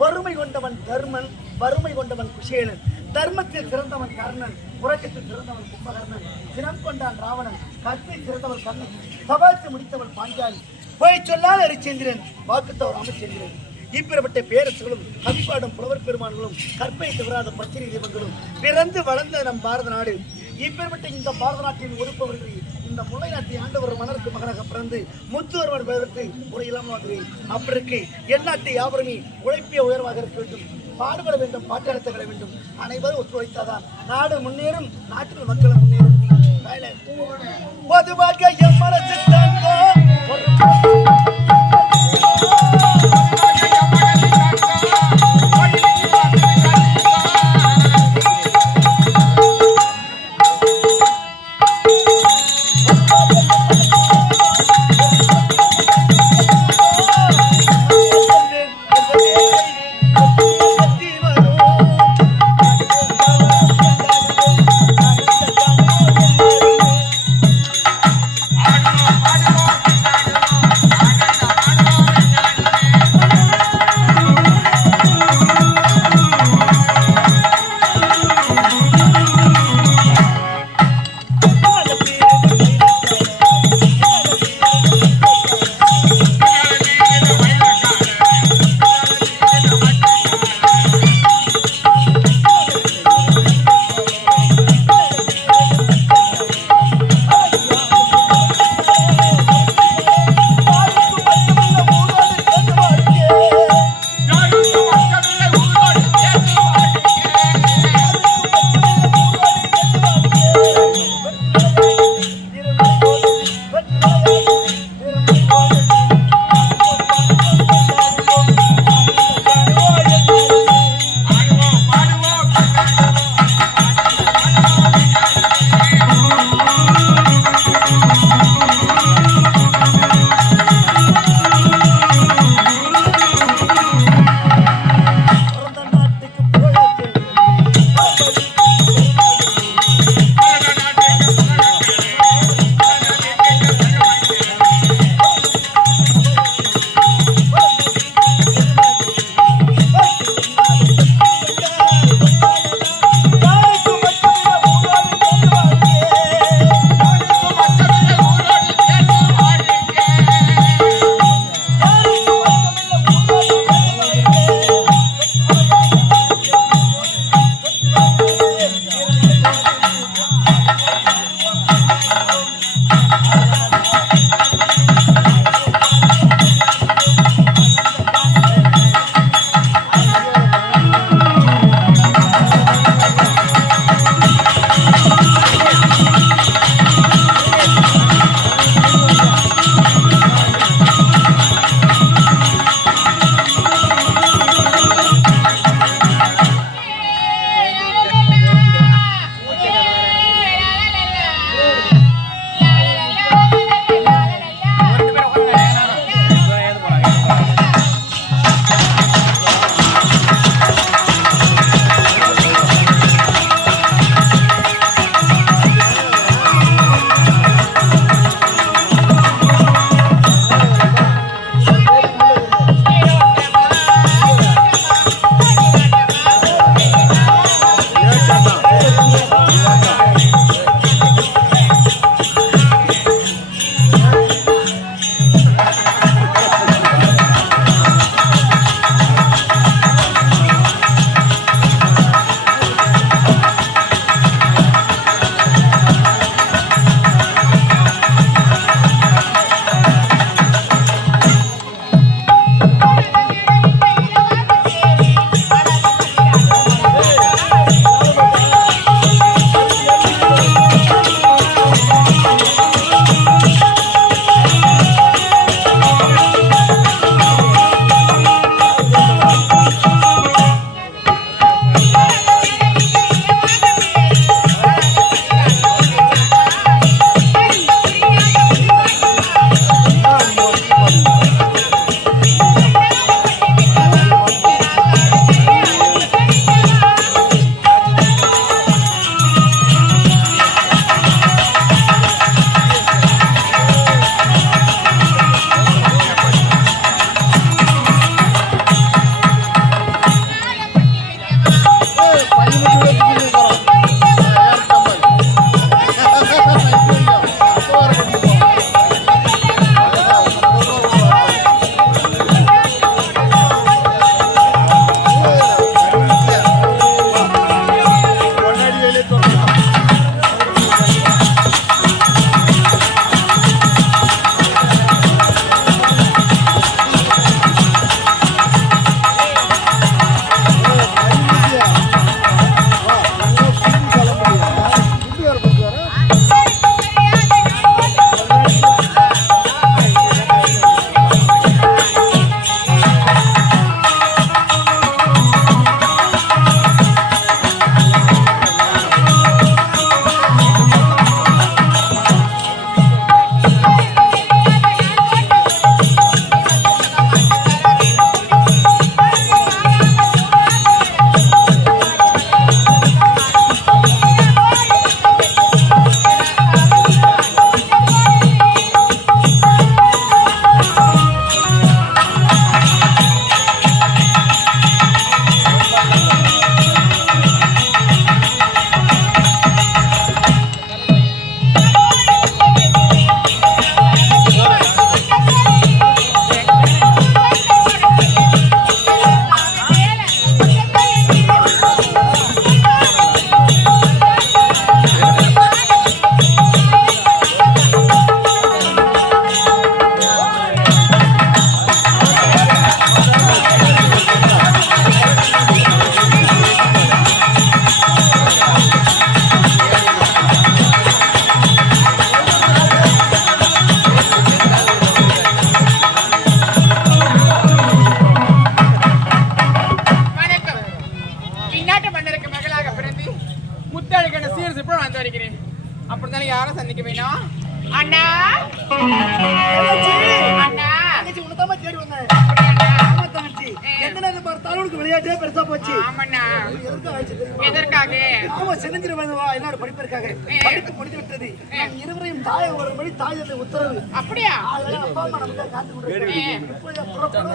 வறுமை கொண்டவன் தர்மன், வறுமை கொண்டவன் குசேலன், தர்மத்தில் சிறந்தவன் கர்ணன், உறக்கத்தில் சிறந்தவன் கும்பகர்ணன், சினம் கொண்டான் ராவணன், கற்பில் சிறந்தவன் கர்ணன், சபாத்து முடித்தவன் பாஞ்சாலி, போய் சொல்லாத ஹரிச்சந்திரன், வாக்குத்தவர் ராமச்சந்திரன். இப்பேற்பட்ட பேரரசுகளும் கவிப்பாடும் புலவர் பெருமான்களும் கற்பை தவறாத பச்சனை தெய்வங்களும் பிறந்து வளர்ந்த நம் பாரத நாடு. இப்பேற்பட்ட இந்த பாரத நாட்டின் ஒருப்பவர்கள் இந்த முல்லை நாட்டை ஆண்டவர் மன்னருக்கு மகனாக பிறந்து முத்துவர்மன் பெயர்த்து முறையில்லாமல் வாங்குகிறேன். அப்படி இருக்கு என் நாட்டை யாவருமே உழைப்பிய உயர்வாக இருக்க வேண்டும், பாடுபட வேண்டும், பாட்டெடுத்து விட வேண்டும். அனைவரும் ஒத்துழைத்தாதான் நாடு முன்னேறும், நாட்டில் மக்கள் முன்னேறும். பொதுவாக என் மனசு வந்தாலும் யாரும் சந்திக்க வேணும். அண்ணா அண்ணா உனதாம தேடி வந்தேன். எந்த நேரம் பார்த்தாலும் உனக்கு விளையாட்டே பெருசா போச்சு. ஆமாண்ணா. எதற்காக? ஆமா செஞ்சிருவேன் என்னோட படிப்பிற்காக. படிப்பு முடித்து விட்டது. இருவரையும் தாயை ஒரு மணி தாய் தந்தை உத்தரவு. அப்படியா? அப்பா அம்மா நமக்கு காத்து கொடுக்குறாங்க.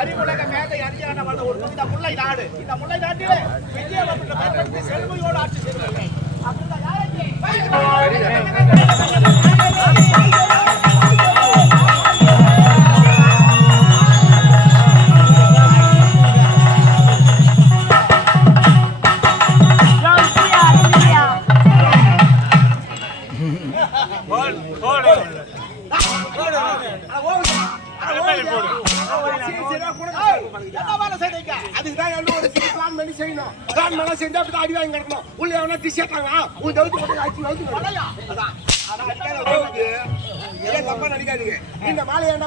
அறிவுலக மேதை அறிஞரான வந்த ஒரு இந்த முல்லை நாடு. இந்த முல்லை நாட்டிலே விஜயவர்மனை பயன்படுத்தி செல்வையோடு ஆட்சி செய்கிறார்கள். இந்த மாலை என்ன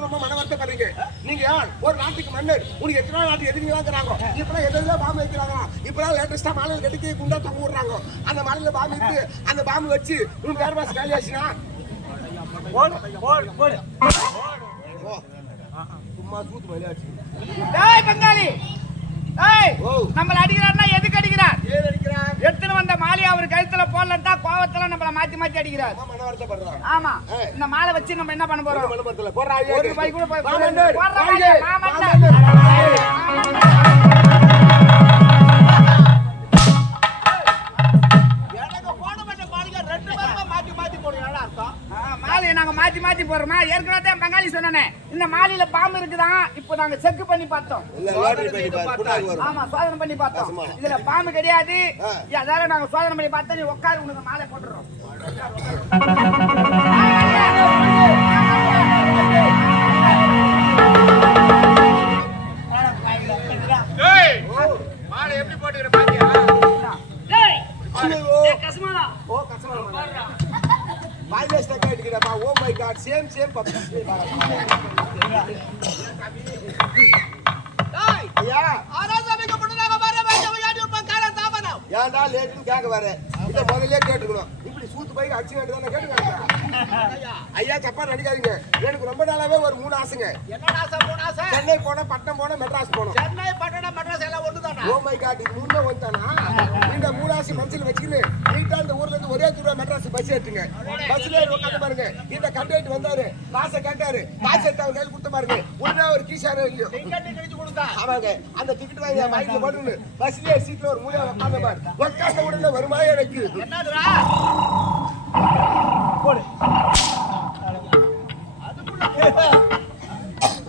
ரொம்ப மனவர்த்தப்படுறீங்க. நீங்க ஒரு நாட்டுக்கு மன்னர், உனக்கு எத்தனை நாட்டு எதிரிங்களாங்கிறாங்க. இப்பெல்லாம் எதெல்லாம் பாம்பு வைக்கிறாங்களா? இப்பெல்லாம் லேட்டஸ்டா மாலையில் கட்டிக்கு குண்டா தொங்க விடுறாங்க. அந்த மாலையில பாம்பு இருக்கு. அந்த பாம்பு வச்சு உனக்கு வேற மாசம் காலி ஆச்சுன்னா சும்மா சூத்து மலையாச்சு. பங்காளி நம்மள அடிக்கிறார்னா எதுக்கு அடிக்கிறார்? எடுத்துன்னு வந்த மாலை அவர் கழுத்துல போடலன்னா கோவத்துல நம்மள மாத்தி மாத்தி அடிக்கிறார். ஆமா, இந்த மாலை வச்சு நம்ம என்ன பண்ண போறோம்? ஒரு பை கூட மாலையை நாங்க மாத்தி மாத்தி போறோமா? ஏற்கனவே பங்காளி சொன்னேன், இந்த மாலையில பாம்பு இருக்குதான். இப்போ நாங்க செக் பண்ணி பார்த்தோம். ஆமா, சோதனை பண்ணி பார்த்தோம். இதுல பாம்பு கிடையாது. அதால நாங்க சோதனை பண்ணி பார்த்தோம். நீ உட்காரு, உனக்கு மாலை போட்டுறோம். மாலை எப்படி போட்டுக்கிற பாத்தியா? Oh my God, same puppy. ஐயா ஆராதனைக்கு முன்னால வர வேண்டிய யாடி உட்கார தாபனம். ஏன்டா லேட்னு கேக்க வர? இத முதல்லயே கேட்டுக்கணும். இப்படி சூத்து பைக்கு அடிச்சு வேண்டியதானே கேட்டுங்க. ஐயா தப்பா நடிக்காதீங்க. எனக்கு ரொம்ப நாளாவே ஒரு 3 ஆசைங்க. என்ன ஆசை? 3 ஆசை. சென்னை போன, பட்டணம் போன, மெட்ராஸ் போணும். சென்னை, பட்டணம், மெட்ராஸ் எல்லாம் ஒண்ணுதானா? Oh my God, இது முன்ன வந்தானா? இந்த 3 ஆசை மனசுல வச்சிட்டு நீட்டா இந்த ஊர்ல இருந்து ஒரே தூரம் மெட்ராஸ் பஸ் ஏத்துங்க. பஸ்ல ஏறி உட்கார்ந்து பாருங்க. இந்த கண்டக்டர் வந்தாரு, காசை கேட்டாரு. காசை எடுத்து அவர் கையில கொடுத்த பாருங்க. உடனே ஒரு கீஷாரோ இல்லையோ டிக்கெட் கிழிச்சு கொடுத்தா. ஆமாங்க, அந்த டிக்கெட் வாங்கி மைக்ல போட்டுன்னு பஸ்ல சீட்ல ஒரு மூலையில உட்கார்ந்து பாரு. உட்கார்ந்த உடனே வருமா எனக்கு என்னதுடா போடு அதுக்குள்ள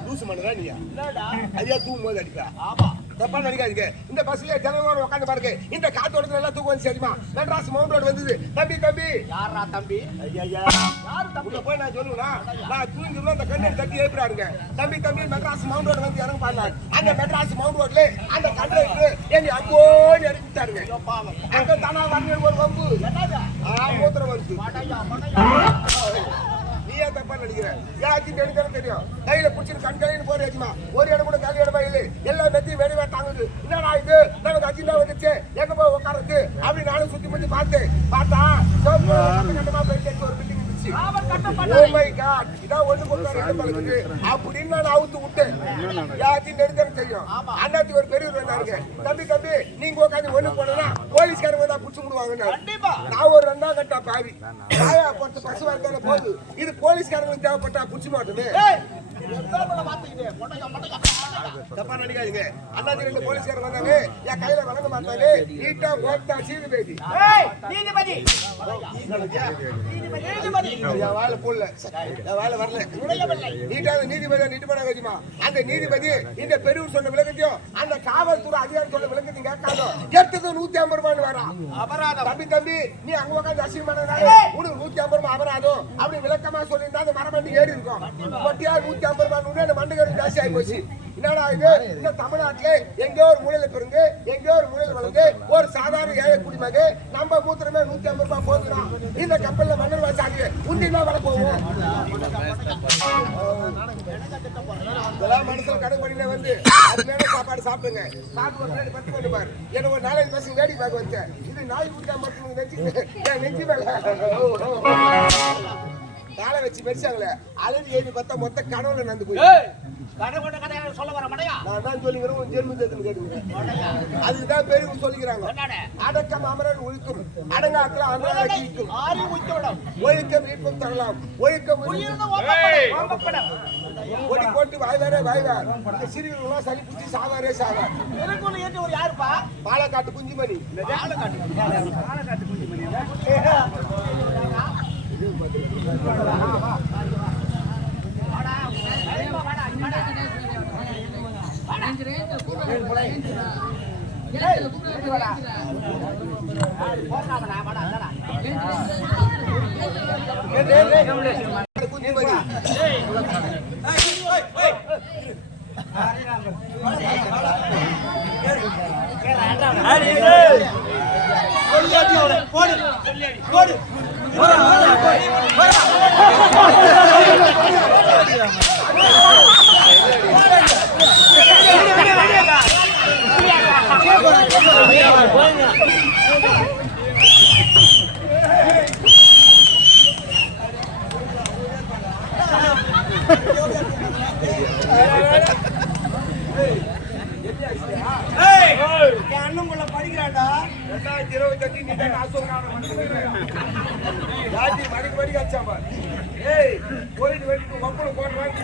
லூஸ் பண்ணறா நீ இல்லடா ஐயா தூங்கும்போது அடிப்பா. ஆமா தப்பா நினைக்காதீங்க. இந்த பஸ்ல ஜனங்களோட உட்காந்து பாருங்க. இந்த காத்தோட்டத்துல எல்லாம் தூக்கம் வந்து சரிமா மெட்ராஸ் மவுண்ட் ரோடு வந்தது. தம்பி தம்பி யாரா தம்பி? ஐயா யாரு உள்ள போய் நான் சொல்லுவேனா? நான் தூங்கிடுவேன். அந்த கண்ணை தட்டி ஏற்படாருங்க. தம்பி தம்பி மெட்ராஸ் மவுண்ட் ரோடு வந்து இறங்க பாருங்க. அந்த மெட்ராஸ் மவுண்ட் ரோட்ல அந்த கண்டக்டர் என்னை அங்கோன்னு இறக்கிட்டாருங்க. அங்க தானா வந்து ஒரு வம்பு மூத்திரம் வந்து நீயா தப்பா நினைக்கிற? யாச்சும் தெரிஞ்சாலும் தெரியும். கையில பிடிச்சிட்டு கண்களையும் போற வச்சுமா ஒரு இடம் கூட காலி இடமா இல்லை. எல்லா மெத்தையும் வெளியே தாங்குது. என்னடா இது நமக்கு அஜிண்டா வந்துச்சு எங்க போய் உட்காருது அப்படி நானும் சுத்தி முத்தி பார்த்தா கண்டமா போயிட்டு ஒரு பில்டிங் இருந்துச்சு. Oh my God, இதான் ஒண்ணு கொடுத்தா ரெண்டு பழகுது அப்படின்னு நான் அவுத்து விட்டேன். யாச்சும் தெரிஞ்சாலும் தெரியும். அண்ணாத்தி ஒரு பெரிய வந்தாருங்க. தம்பி தம்பி நீங்க உட்காந்து ஒண்ணு போனா போலீஸ்காரங்க தான் புடிச்சு விடுவாங்க. நான் ஒரு 2 கட்டா பாவி பாயா போட்டு பசு வரதான போகுது. இது போலீஸ்காரங்களுக்கு தேவைப்பட்டா புடிச்சு மாட்டுமே. தப்பா நினைக்காதீங்க. அண்ணாச்சி 2 போலீஸ்காரங்க வந்தாங்க. என் கையில வணங்க மாட்டாங்க. நீட்டா போட்டா சீது பேதி நீதிபதி என் வேலை போடல. என் வேலை வரல. நீட்டா நீதிபதி நீதிபதி கட்சிமா அந்த நீதிபதி இந்த பெரியவர் சொன்ன விளக்கத்தையும் அந்த காவல்துறை அதிகாரி சொன்ன விளக்கத்தையும் கேட்காதோ எடுத்தது 150 ரூபான்னு வரான் அபராதம். தம்பி தம்பி நீ அங்க உட்காந்து அசிங்கமானதால உனக்கு 150 ரூபாய் அபராதம் அப்படி விளக்கமா சொல்லியிருந்தா அந்த மரமண்டி ஏறி இருக்கும். பட்டியா 150 ரூபாய் மண்டுகரு ஜாஸ்தி ஆகி போச்சு. என்னடா இது இந்த தமிழ்நாட்டிலே எங்கேயோ ஒரு மூலையில பிறந்து எங்கேயோ ஒரு மூலையில வளர்ந்து ஒரு சாதாரண ஏழை குடிமக நம்ம மூத்திரமே 150 ரூபாய் போதுதான். இந்த கப்பல்ல மன்னர் வாசாங்க உண்டினா வர போவோம். இதெல்லாம் மனசுல கடைப்படியில வந்து அது மேல சாப்பாடு சாப்பிடுங்க. சாப்பிட்டு ஒரு நாள் 10 மணி பாரு எனக்கு ஒரு 4 பசங்க வேடி பார்க்க வச்சேன். இது நாய் குடிச்சா மட்டும் நெஞ்சு மேல காலை வச்சு மெரிச்சாங்களே அழுது ஏறி பார்த்தா மொத்த கனவுல நடந்து போய் சொல்ல வர மடையா நான் தான் சொல்லிக்கிறேன். ஜென்மத்துக்கு கேட்டுக்கிறேன். அதுதான் பெரியவங்க சொல்லிக்கிறாங்க. அடக்கம் அமரன் ஒழுக்கும் அடங்காத்துல அமரக்கும் ஒழுக்கம் மீட்பும் தரலாம் ஒழுக்கம் ஒடி போட்டு வாய்வாரே வாய்வார். இந்த சிறுவர்கள்லாம் சளி பிடிச்சி சாவாரே சாவார். ஒரு யாருப்பா? பாலக்காட்டு குஞ்சுமணி. பாலக்காட்டு குஞ்சுமணி அண்ணன் படிக்கிறாண்டா 2025 நீ தான் அசோகனான ராஜி மடி அடிச்சா பாரு. ஏய் போயிட்டு வெட்டிட்டு மப்பள போட்டு வாங்கி